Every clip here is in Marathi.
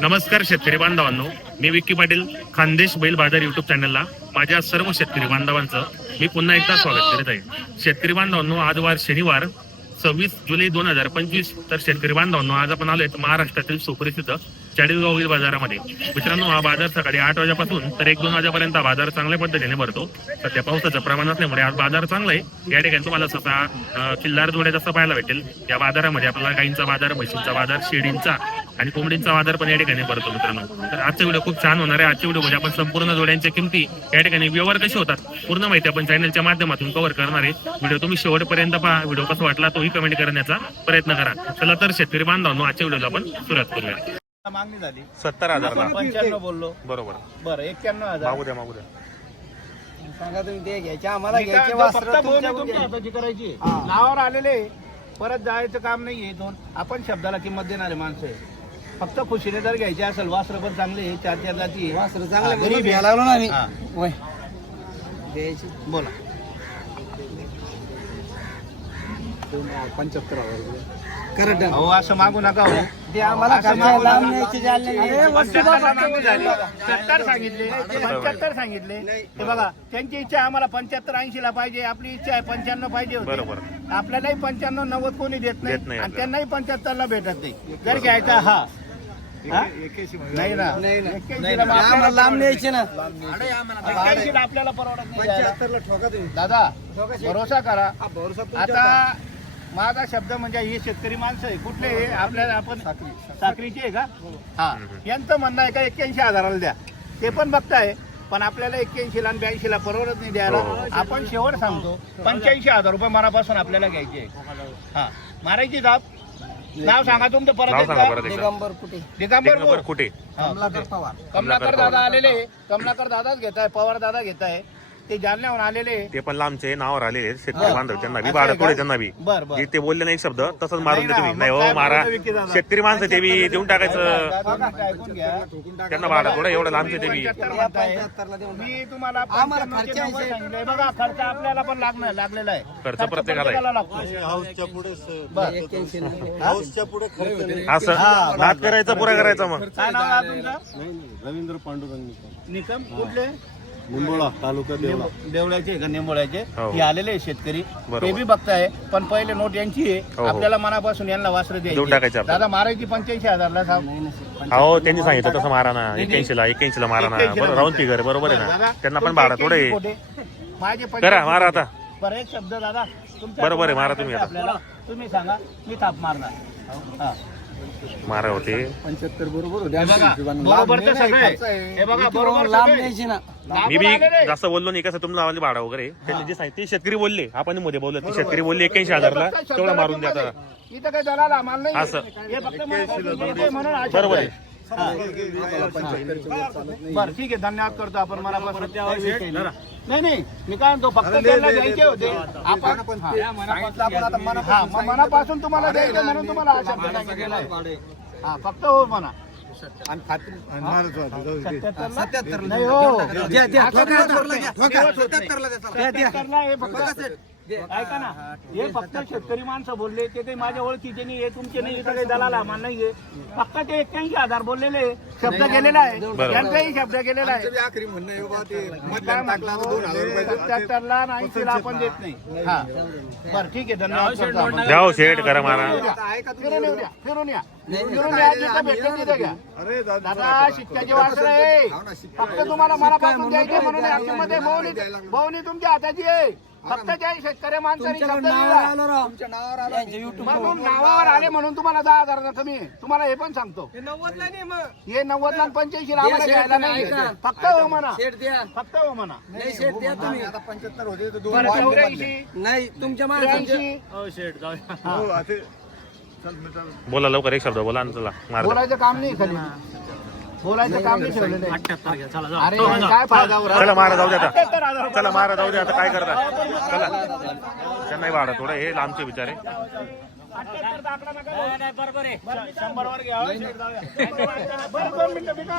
नमस्कार शेतकरी बांधवांनो. मी विक्की पाटील खानदेश बैल बाजार युट्यूब चॅनलला माझ्या सर्व शेतकरी बांधवांचं मी पुन्हा एकदा स्वागत करीत आहे. शेतकरी बांधवांनो आज वार शनिवार सव्वीस जुलै दोन हजार पंचवीस. तर शेतकरी बांधवांनो आज आपण आलोय महाराष्ट्रातील सुप्रसिद्ध चाळीसगाव बैल बाजारामध्ये. मित्रांनो हा बाजार सकाळी आठ वाजेपासून तर एक दोन वाजेपर्यंत हा बाजार चांगल्या पद्धतीने भरतो. सध्या पावसाचं प्रमाण असल्यामुळे आज बाजार चांगला आहे. या ठिकाणी तुम्हाला स्वतः किल्लार जोड्या जसं पाहायला भेटेल. या बाजारामध्ये आपल्याला गाईंचा बाजार म्हशींचा बाजार शेळींचा आणि कोंबडींचा बाजार पण या ठिकाणी भरतो मित्रांनो. तर आजचा व्हिडिओ खूप छान होणार आहे. आजच्या व्हिडिओमध्ये आपण संपूर्ण जोड्यांच्या किमती या ठिकाणी व्यवहार कसे होतात पूर्ण माहिती आपण चॅनलच्या माध्यमातून कव्हर करणार आहे. व्हिडिओ तुम्ही शेवटपर्यंत पहा. व्हिडिओ कसा वाटला तोही कमेंट करण्याचा प्रयत्न करा. चला तर शेतकरी बांधवांनो आजच्या व्हिडिओला आपण सुरुवात करूया. मागणी झाली. सत्तर आपण पंच्याण्णव बोललो. बरोबर. बरं एक्क्याण्णव हजार. मागू द्या मागू द्या. सांगा तुम्ही ते घ्यायचे. आम्हाला घ्यायचे तुमच्या. हाताची करायची. हा. नावावर आलेले परत जायचं काम नाहीये दोन आपण शब्दाला किंमत देणारे माणसं आहे. फक्त खुशीने जर घ्यायचे असेल वासर पण चांगले चार चार जाती. वासरं चांगले गरीब. घ्यायला लागलो ना आम्ही. हा. वय. घ्यायची बोला. करत अहो असं मागू नका हो. ते आम्हाला असं खर्च मागू लांब नका. न्यायचे जालने अरे, पंच्याहत्तर मागणी झाली. सत्तर सांगितले. पंच्याहत्तर सांगितले. ते बघा त्यांची इच्छा आम्हाला पंच्याहत्तर ऐंशी ला पाहिजे आपली इच्छा आहे पंच्याण्णव पाहिजे होते. बरोबर. आपल्यालाही पंच्याण्णव नव्वद कोणी देत देत नाही. नाही आणि त्यांनाही पंच्याहत्तर ला भेटत नाही. जर घ्यायचा हा? नाही ना. नाही ना. एक्क्याऐंशीला मग आम्हाला लांब न्यायचे ना. एक्क्याऐंशीला आपल्याला परवडत नाही द्यायला. पंच्याहत्तरला ठोका तुम्ही. दादा भरोसा करा. हा, आता माझा शब्द म्हणजे ही शेतकरी माणसं आहे. कुठले आहे? आपल्याला आपण साखरीचे आहे का? हा. यांचं म्हणणं आहे का एक्क्याऐंशी हजाराला द्या. ते पण बघताय. पण आपल्याला एक्क्याऐंशी ला ब्याऐंशी ला परवडत नाही द्यायला. हो. आपण शेवट सांगतो. पंच्याऐंशी हजार रुपये मनापासून आपल्याला घ्यायचे हा. मारायची दाब. नाव सांगा तुमचं परत सांगा एकदा. परत एकदा दिगंबर कुठे दिगंबर नंबर बोल. कुठे कमलाकर? पवार कमलाकर दादा आलेले कमलाकर दादाच घेत आहे पवार दादा घेत आहे ते जालन्याहून आलेले. ते पण लांबचे नावावर आलेले आहेत, शेतकरी. बांधव त्यांना बी का? थोडे त्यांना बी. बर बर. जे ते बोलले नाही एक शब्द तसंच मारून नाही दे ना, तुम्ही नाही हो मारा? शेतकरी माणसं ते बी देऊन टाकायचं. दादा, ऐकून घ्या. त्यांना भाडं थोडं एवढं लांबचे ते बी. मी तुम्हाला पंच्याण्णवचे खर्च नव्वद आहे. सांगितलंय. बघा खर्च आपल्याला पण लागणार लागलेला आहे. खर्च प्रत्येकाला आहे. लागतो. नाही. असं? नाद करायचा पुरा करायचा मग. काय नाव आहे तुमचं? रवींद्र पांडुरंग निकम. निकम कुठले? मुंबोळा तालुका देवळा. देवळ्याचे का? निंबोळ्याचे. हो. हे आलेले आहे शेतकरी. बरोबर. ते बी बघताय पण पहिले नोट यांची हो, आहे. हो. आपल्याला मनापासून यांना वासर देऊन टाकायचे द्यायची आपल्याला. दादा मारायची पंच्याऐंशी हजारला नाही, नाही. हो त्यांनी सांगितलं तसं मारा ना. एक्क्याऐंशी ला एक्क्याऐंशी ला मारा ना. 81 ला बरोबर राऊंड फिगर बरोबर आहे दादा, ना त्यांना पण तुमचे भाडं थोडे. 81 कोटे. माझे करा 85 मारा आता. बरं एक शब्द दादा. बरोबर आहे, मारा तुम्ही आता. आपल्याला तुम्ही सांगा मी थाप मारणार. हा. मारा होते पंच्याहत्तर बरोबर बघा बरोबर तर सगळं आहे. हे बघा बरोबर लांब सगळं आहे. न्यायची ना लांबून मी बी. जास्त बोललो नाही कसं तुम्हाला लावले भाडा वगैरे त्यांनी जे सांगितले ते शेतकरी बोलले आपण मध्ये बोललो ते शेतकरी बोलले एक्क्याऐंशी हजारला फक्त तेवढं मारून द्या शब्दाला आता. किंमत आहे. इथं काही दलाल आम्हाला नाही असं. हे फक्त मला बोलते म्हणून शब्द बरोबर आहे. आहे. बरं ठीक आहे धन्यवाद करतो आपण मला नाही नाही मी काय म्हणतो फक्त त्यांना द्यायचे होते आपण हा. हा, मग मनापासून तुम्हाला द्यायचं म्हणून तुम्हाला हा शब्द सांगितलेला आहे हा फक्त हो म्हणा सत्याहत्तरला? सत्याहत्तर नाही हो द्या, द्या. ठोका. ठोका. सत्याहत्तरला चला. हे फक्त ऐका ना. हे फक्त शेतकरी माणसं बोलले ते काही माझ्या ओळखीचे नाही हे तुमचे नाही इथं काही दलाल आम्हाला नाहीये. फक्त ते एक्क्याऐंशी हजार बोललेले शब्द गेलेला आहे. त्यांचाही शब्द गेलेला आहे. आखरी म्हणणं आहे बाबा ते काय म्हटलं सत्याहत्तरला आणि ऐंशीला आपण देत नाही. हा. बरं ठीक आहे धन्यवाद. करतो आपण. द्या हो शेट करा मारा. फिरून येऊ द्या फिरून या. फिरून या जिथं भेटेल तिथं घ्या. दादा शिक्क्याचे वासर आहे. फक्त तुम्हाला मनापासून द्यायचे म्हणून मध्ये बहुनी बहुनी तुमच्या हाताची आहे. फक्त त्या शेतकरी माणसाने शब्द दिला. तुमच्या नावावर आलं म्हणून नावावर आले म्हणून तुम्हाला दहा हजार कमी आहे तुम्हाला हे पण सांगतो. हे नव्वद ला पंच्याऐंशी आम्हाला शेठ, घ्यायला तुम्ही नाही. फक्त हो म्हणा शेट द्या. फक्त हो म्हणा नाही शेट द्या तुम्ही. आता पंच्याहत्तर होते तर दोन बरं चौऱ्याऐंशी. नाही तुमच्या माणसांचे त्र्याऐंशी बोला लवकर एक शब्द बोला आणि चला मारा बोलायचं काम नाही खाली. बोलायचं काम नाही ठेवलेलं आहे. अरे काय फायदा? चला मारा जाऊ द्या आता. चला मारा जाऊ द्या आता. काय करता चला. त्यांनाही भाडं थोडं. हे लांबचे विचार आहे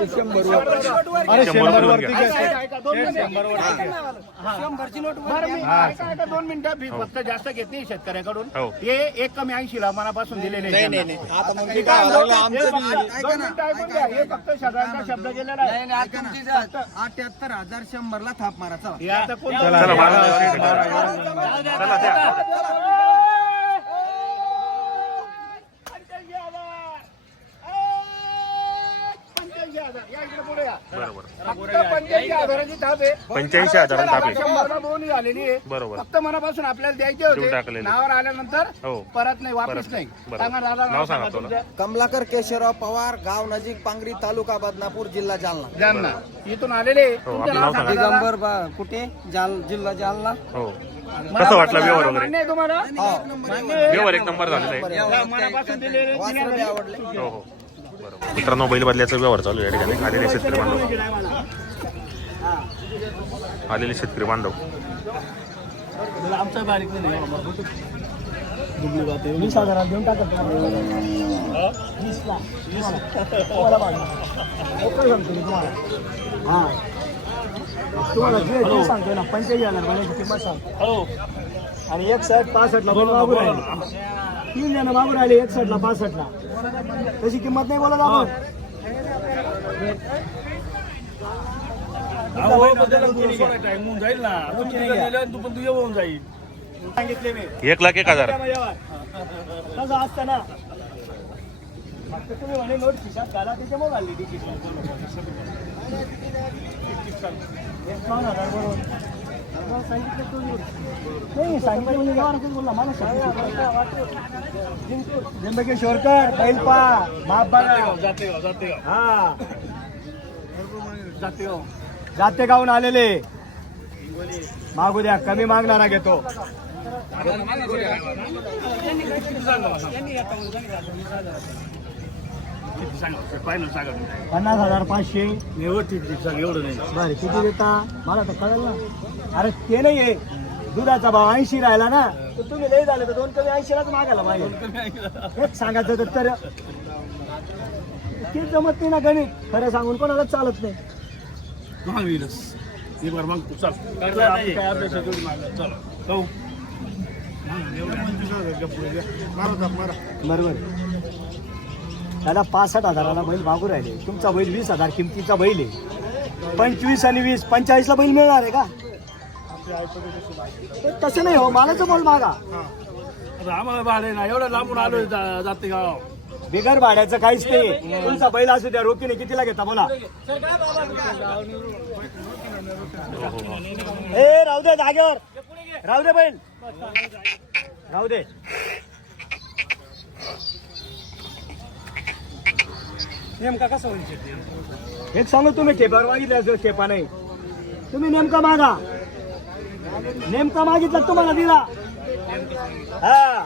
शंभर शंभर वरती. शंभरची नोट दोन मिनिटं. मी फक्त जास्त घेत नाही शेतकऱ्याकडून. हो. हे एक कमी ऐंशी ला मनापासून दिलेले हे फक्त-. हे शब्दांचा शब्द गेलेला अठ्याहत्तर हजार शंभरला थाप मारा चला हे आता कोण चला मारा चला द्या पंच्याऐंशी हजार. पंच्याऐंशी हजार. या इकडे पुढे या. बरोबर. फक्त पंच्याऐंशी हजाराची थाप आहे. पंच्याऐंशी हजाराची थाप आहे. शंभरला बोनी झालेली आहे. बरोबर. फक्त मनापासून आपल्याला द्यायचे देऊन होते टाकलेले. नावावर आल्यानंतर हो. परत नाही वापस परत नाही. नाही. बरोबर. सांगा दादा नाव सांगा तुमचं. कमलाकर केशवराव पवार गाव नजीक पांगरी तालुका बदनापूर जिल्हा जालना. ज्यांना इथून आलेले. तुमचं हो, आपलं नाव सांगा सांगा. दादा. दिगंबर बा- कुठे? जाल जिल्हा जालना. हो. कसं वाटलं व्यवहार वगैरे? मान्य आहे तुम्हाला? मान्य आहे? व्यवहार एक नंबर झालेला आहे. या मनापासून दिलेले वासरं बी आवडले. हो हो. बरोबर. मित्रांनो बैल बदल्याचा व्यवहार चालू आहे. या ठिकाणी आलेले शेतकरी बांधव. आलेले शेतकरी बांधव. आमचा बारीक तुम्हाला सांगतोय ना सांग आणि एक साठ पासष्टला तीन जण मागून राहिले एक साठला पासष्टला. त्याची किंमत नाही बोलत आपण. सांगितले मी. एक लाख एक हजार. कसं असतं ना. फक्त तुम्ही म्हणे नोट खिशात घाला त्याच्यामुळे घालली ती खिशात. नाही, सांगितलं म्हणजे बोलला. मला सांगितलं. बैलपा बघा हा जाते गावून आलेले. मागू द्या कमी मागणारा घेतो. पन्नास हजार पाचशे. एवढं नाही. बरं किती देता? मला तर कळलं ना. अरे ते नाही आहे दुधाचा भाव ऐंशी राहिला ना तर तुम्ही लई झाले तर दोन कमी ऐंशीलाच मागायला पाहिजे. हेच सांगायचं तर तर ते जमत नाही ना गणित. खरं सांगून कोणालाच चालत नाही. बार मग तू चाल. काय मागं. हो बरोबर. त्याला पासष्ट हजाराला बैल मागू राहिले. तुमचा बैल वीस हजार किमतीचा बैल आहे. पंचवीस आणि वीस पंचेचाळीसला बैल मिळणार आहे का? तसं नाही हो मालाचं बोल मागा. आम्हाला भाडे ना एवढं लांबून आलो जाते गाव बिगर भाड्याचं काहीच नाही. तुमचा बैल असू द्या रोखीने कितीला घेता बोला. ए राहू दे जागेवर. राहू दे बैल. राहू दे. नेमका कसा होईल एक सांगू तुम्ही ठेपावर मागितलं ठेपा नाही तुम्ही नेमका मागा. नेमका मागितला तुम्हाला दिला. हा.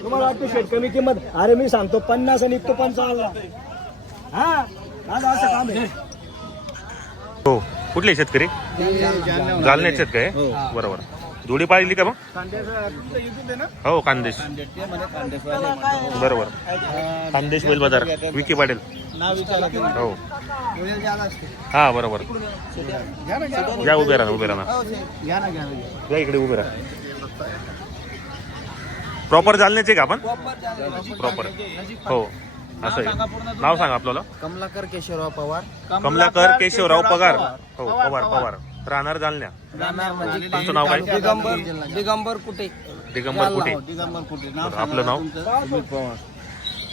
तुम्हाला वाटतं शेट कमी किंमत? अरे मी सांगतो पन्नास आणि तो पंचावन्न हा? माझं असं काम आहे. हो. कुठले शेतकरी? जालन्याचे. शेतकरी हो. बरोबर. जोडी पाहिली का मग? हो खानदेश बरोबर. खानदेश बैल बाजार. विकी पाटील. हो. हा बरोबर. या उभे राहा उभे राहा या इकडे उभे राहा. प्रॉपर जालन्याचे का आपण? प्रॉपर हो. असं आहे. नाव सांगा आपल्याला. कमलाकर केशवराव पवार. कमलाकर केशवराव पगार. हो पवार. पवार. राहणार जालन्या. राहणार म्हणजे तुमचं नाव काय? दिगंबर दिगंबर कुठे? दिगंबर कुठे? दिगंबर कुठे? बरं, आपलं नाव? सुमित पवार.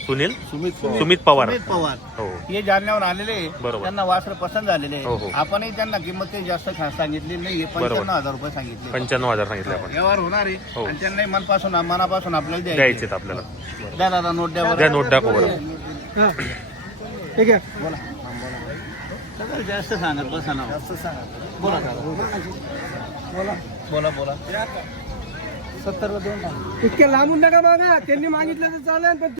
सुनील? सुमित पवार. सुमित पवार. पवार. हो. हे जालन्यावर आलेले बरोबर. त्यांना वासर पसंत झालेले हो, हो. आपणही त्यांना किंमत काही जास्त खा- सांगितली नाही. पंच्याण्णव हजार रुपये सांगितले. पंच्याण्णव हजार सांगितले आपण. व्यवहार होणार आहे. हो. आणि त्यांनाही मनपासून मनापासून आपल्याला द्यायचे द्यायचेत आपल्याला. द्या दादा नोट द्या द्या नोट दाखव बरं. ठीक आहे. बोला. जास्त सांगत बसा ना. बोला. बोला. बोला बोला. सत्तर इतक्या लांबून नका बघा. त्यांनी मागितलं तर चालेल पण